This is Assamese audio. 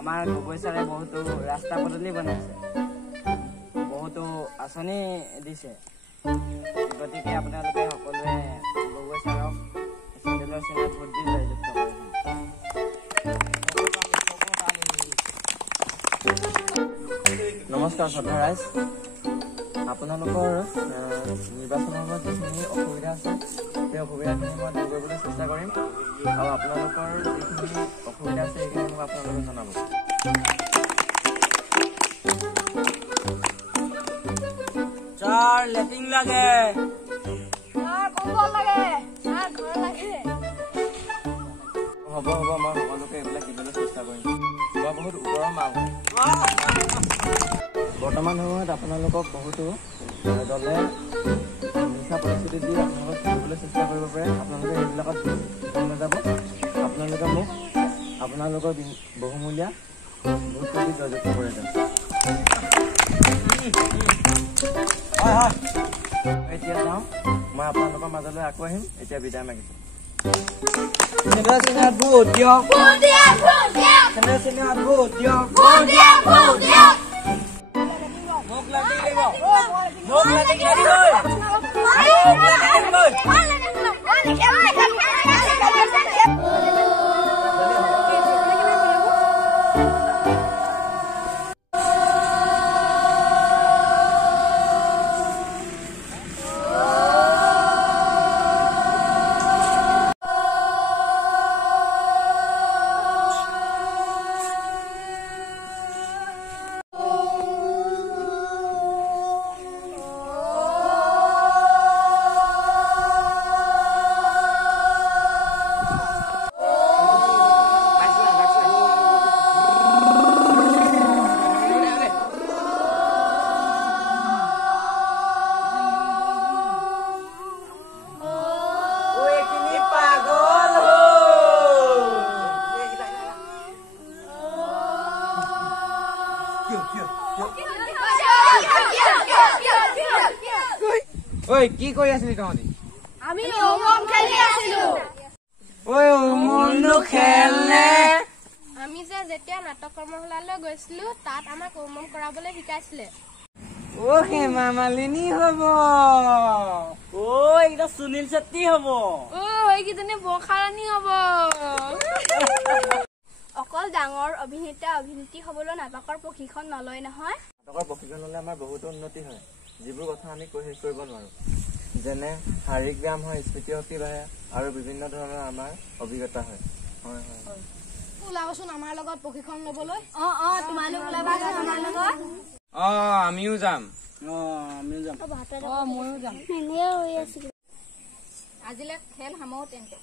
আমাৰ গগৈ ছাৰে বহুতো ৰাস্তা পদূলি বনাইছে, বহুতো আঁচনি দিছে। গতিকে আপোনালোকে সকলোৱে গগৈ ছাৰক চেণ্ডেলৰ চিনত ভোট দি জয়যুক্ত কৰিব। নমস্কাৰ শ্ৰদ্ধা ৰাইজ, আপোনালোকৰ নিৰ্বাচনৰ সময়ত যিখিনি অসুবিধা আছে সেই অসুবিধাখিনি মই দূৰ কৰিবলৈ চেষ্টা কৰিম, আৰু আপোনালোকৰ যিখিনি অসুবিধা আছে সেইখিনি মোক আপোনালোকে জনাব। ছাৰ লেট্ৰিন লাগে, হ'ব হ'ব, মই সকলোকে এইবিলাক দিবলৈ চেষ্টা কৰিম। মই বহুত ওপৰৰ মাল। বৰ্তমান সময়ত আপোনালোকক বহুতো দলে হিংসা পৰিস্থিতি দি আপোনালোকক খেলিবলৈ চেষ্টা কৰিব পাৰে। আপোনালোকে সেইবিলাকত নাযাব। আপোনালোকে মোক আপোনালোকৰ বহুমূলীয়া ভোট দি জয়যুক্ত কৰি দিয়ক। এতিয়া যাওঁ, মই আপোনালোকৰ মাজলৈ আকৌ আহিম। এতিয়া বিদায় মাগিছোঁ। ভোট দিয়ক, ভোট দিয়ক, মোক লাগিব, মোক ঐ কি কৰি আছিলি তহঁতি? আমি ওমম খেলি আছিলো। ঐ ওমমনো খেলনে? আমি যে যেতিয়া নাটক কৰ্মশালালৈ গৈছিলো তাত আমাক ওমম কৰাবলৈ শিকাইছিলে। ও হেমা মালিনী হব, ও এইটা সুনীল ছেত্ৰী হব, ও এইকেইজনী বৰ্ষাৰাণী হব। অকল ডাঙৰ অভিনেতা অভিনেত্ৰী হবলৈ নাটকৰ প্ৰশিক্ষণ নলয় নহয়। নাটকৰ প্ৰশিক্ষণ হলে আমাৰ বহুতো উন্নতি হয়, যিবোৰ কথা আমি কৈ শেষ কৰিব নোৱাৰো। যেনে শাৰীৰিক ব্যায়াম হয়, স্মৃতি শক্তি বাঢ়ে, আৰু বিভিন্ন ধৰণৰ আমাৰ অভিজ্ঞতা হয়। হয় হয়, ওলাবচোন আমাৰ লগত প্ৰশিক্ষণ লবলৈ। তোমালোক ওলাবা আমাৰ লগত। আমিও যাম। আমিও যাম। ময়ো যাম। আজিলৈ খেল সামৰো তেন্তে।